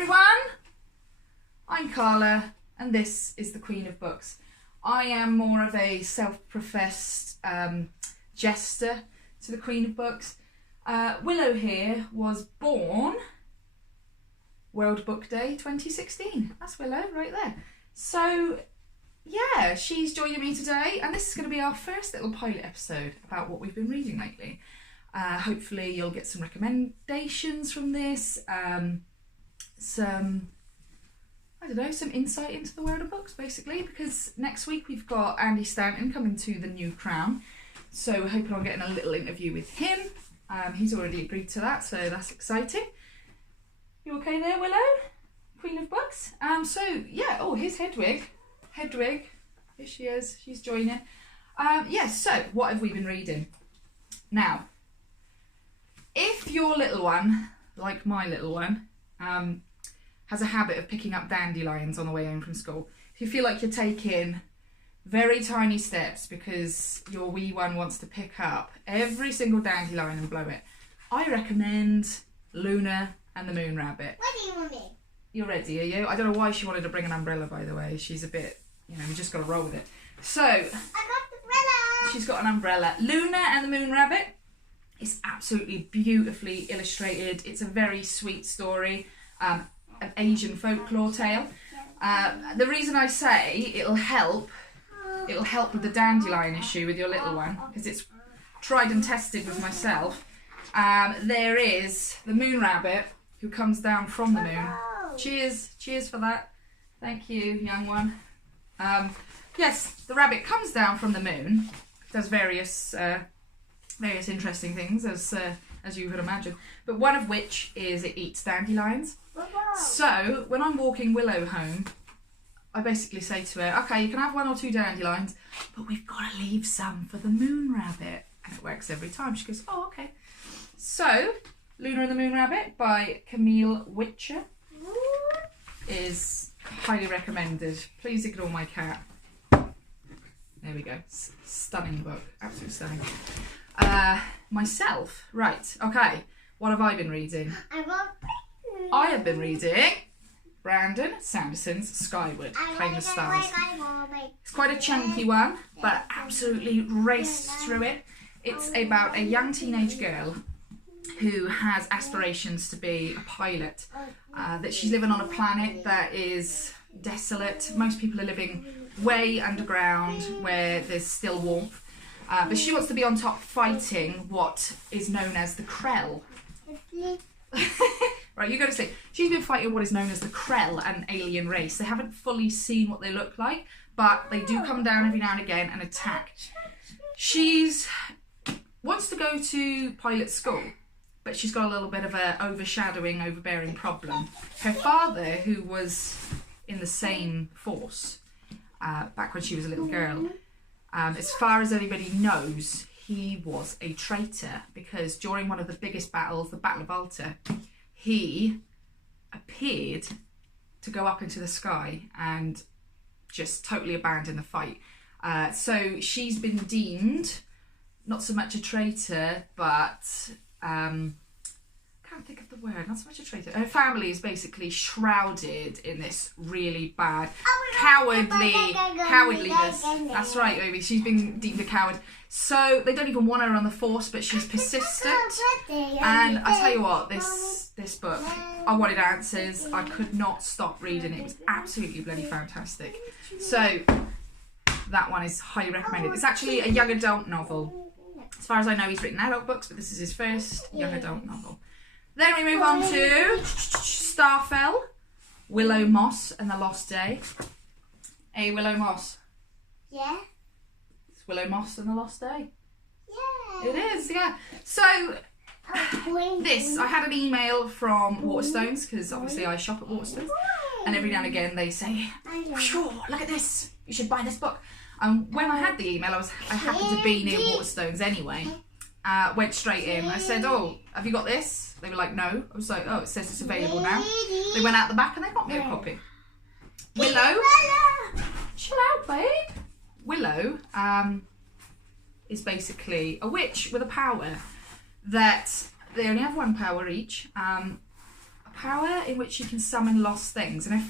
everyone, I'm Karla and this is the Queen of Books. I am more of a self-professed jester to the Queen of Books. Willow here was born World Book Day 2016. That's Willow right there. So yeah, she's joining me today and this is going to be our first little pilot episode about what we've been reading lately. Hopefully you'll get some recommendations from this, some insight into the world of books basically, because next week we've got Andy Stanton coming to the New Crown, so we're hoping on getting a little interview with him. He's already agreed to that, so that's exciting. You okay there, Willow? Queen of Books? So yeah, oh, here's Hedwig. Here she is, she's joining. Yes, so what have we been reading? Now, if your little one, like my little one, has a habit of picking up dandelions on the way home from school, if you feel like you're taking very tiny steps because your wee one wants to pick up every single dandelion and blow it, I recommend Luna and the Moon Rabbit. Ready, Mummy? You're ready, are you? I don't know why she wanted to bring an umbrella, by the way. She's a bit, you know, we just got to roll with it. So, I got the umbrella. She's got an umbrella. Luna and the Moon Rabbit. It's absolutely beautifully illustrated. It's a very sweet story, an Asian folklore tale. The reason I say it'll help with the dandelion issue with your little one, because it's tried and tested with myself. There is the Moon Rabbit who comes down from the moon. Cheers for that. Thank you, young one. Yes, the rabbit comes down from the moon, does various interesting things, as you could imagine, but one of which is it eats dandelions. So when I'm walking Willow home, I basically say to her, okay, you can have 1 or 2 dandelions, but we've got to leave some for the Moon Rabbit. And it works every time. She goes, oh, okay. So, Luna and the Moon Rabbit by Camille Witcher is highly recommended. Please ignore my cat. There we go. Stunning book. Absolutely stunning. Myself. Right. Okay. What have I been reading? I have been reading Brandon Sanderson's Skyward, Famous Stars. It's quite a chunky one, but absolutely raced through it. It's about a young teenage girl who has aspirations to be a pilot, that she's living on a planet that is desolate. Most people are living way underground where there's still warmth, but she wants to be on top fighting what is known as the Krell. Right, you go to sleep. She's been fighting what is known as the Krell, an alien race. They haven't fully seen what they look like, but they do come down every now and again and attack. She's wants to go to pilot school, but she's got a little bit of a overbearing problem. Her father, who was in the same force back when she was a little girl, as far as anybody knows, he was a traitor, because during one of the biggest battles, the Battle of Alta, he appeared to go up into the sky and just totally abandon the fight. So she's been deemed not so much a traitor, but can't think of the word, not so much a traitor. Her family is basically shrouded in this really bad cowardliness. That's right, baby. She's been deemed a coward. So they don't even want her on the force, but she's persistent. And I tell you what, this book, I wanted answers. I could not stop reading it. It was absolutely bloody fantastic. So that one is highly recommended. It's actually a young adult novel. As far as I know, he's written adult books, but this is his first young adult novel. Then we move on to Starfell, Willow Moss and the Lost Day. Hey, Willow Moss. Yeah? It's Willow Moss and the Lost Day. Yeah. It is, yeah. So, this, I had an email from Waterstones, because obviously I shop at Waterstones, and every now and again they say, sure, look at this, you should buy this book. And when I had the email, I happened to be near Waterstones anyway. Went straight in. I said, oh, have you got this? They were like, no. I was like, oh, it says it's available now. They went out the back and they got me a copy. Willow. Chill out, babe. Willow is basically a witch with a power that they only have 1 power each. a power in which she can summon lost things, and her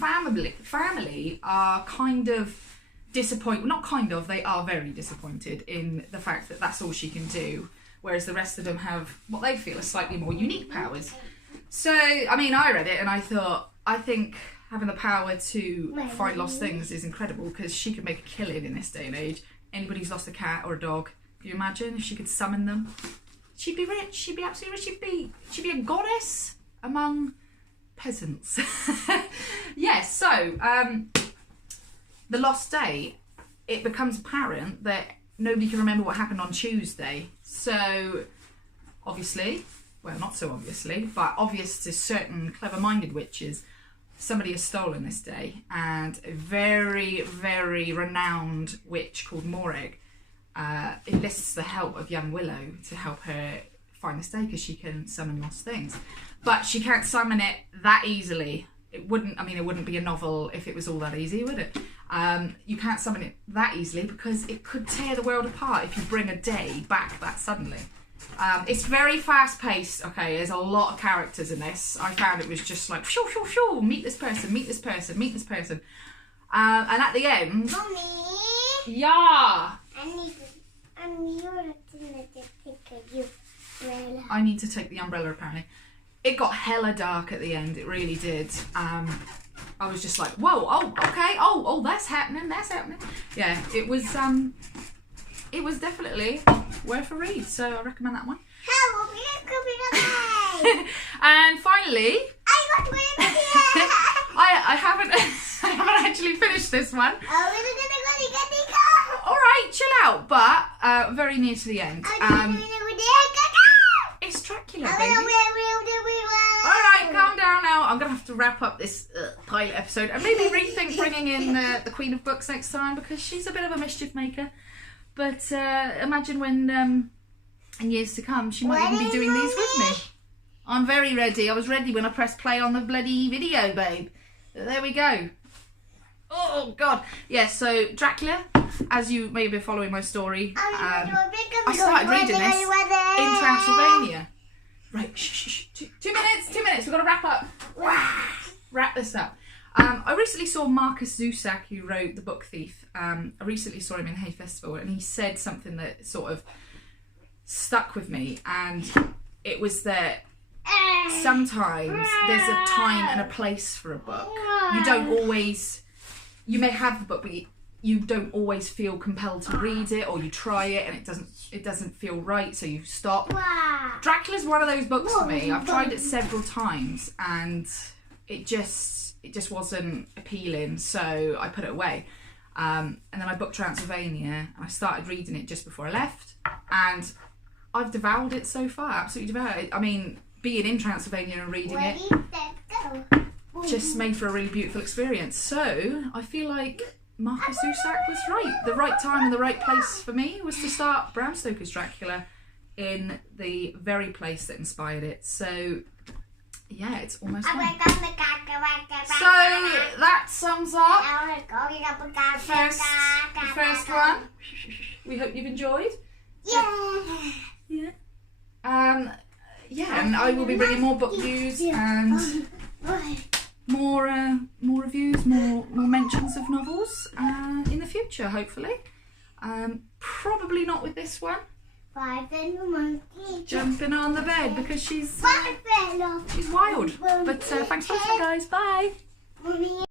family are kind of disappointed. Not kind of, they are very disappointed in the fact that that's all she can do, whereas the rest of them have what they feel are slightly more unique powers. So, I mean, I read it and I thought, I think having the power to find lost things is incredible, because she could make a killing in this day and age. Anybody who's lost a cat or a dog, can you imagine if she could summon them? She'd be rich, she'd be absolutely rich, she'd be a goddess among peasants. Yes, so, the lost day, it becomes apparent that nobody can remember what happened on Tuesday. So, obviously, well, not so obviously, but obvious to certain clever-minded witches, somebody has stolen this day, and a very, very renowned witch called Morag enlists the help of young Willow to help her find this day, because she can summon lost things. But she can't summon it that easily. It wouldn't be a novel if it was all that easy, would it? You can't summon it that easily because it could tear the world apart if you bring a day back that suddenly. It's very fast paced, okay, there's a lot of characters in this. I found it was just like, shoo, shoo, shoo, meet this person, meet this person, meet this person. And at the end... Mommy! Yeah! I need to take the umbrella, apparently. It got hella dark at the end, it really did. I was just like, whoa, oh, okay, oh, that's happening. Yeah, it was definitely worth a read, so I recommend that one. And finally, I haven't actually finished this one. Alright, chill out, but very near to the end. It's Dracula, baby. Alright, calm down now. I'm going to have to wrap up this pilot episode and maybe rethink bringing in the Queen of Books next time, because she's a bit of a mischief maker. But imagine when, in years to come, she might even be doing these with me. I'm very ready. I was ready when I pressed play on the bloody video, babe. There we go. Oh, God. Yeah, so Dracula, as you may be following my story, I started reading this in Transylvania. Right, shh. 2 minutes. We've got to wrap up. Wrap this up. I recently saw Marcus Zusak, who wrote The Book Thief. I recently saw him in Hay Festival, and he said something that sort of stuck with me, and it was that sometimes there's a time and a place for a book. You may have the book, but you don't always feel compelled to read it, or you try it and it doesn't feel right, so you stop. Dracula's one of those books for me. I've tried it several times and it just wasn't appealing, so I put it away. And then I booked Transylvania and I started reading it just before I left, and I've devoured it so far, absolutely devoured it. I mean, being in Transylvania and reading it just made for a really beautiful experience. So I feel like Marcus Zusak was right. The right time and the right place for me was to start Bram Stoker's Dracula in the very place that inspired it. So yeah, it's almost done. So that sums up the first one. We hope you've enjoyed. Yeah. Yeah, and I will be bringing more book news and more reviews, more mentions of novels in the future, hopefully. Probably not with this one. Jumping on the bed because she's wild. But thanks for watching, guys. Bye.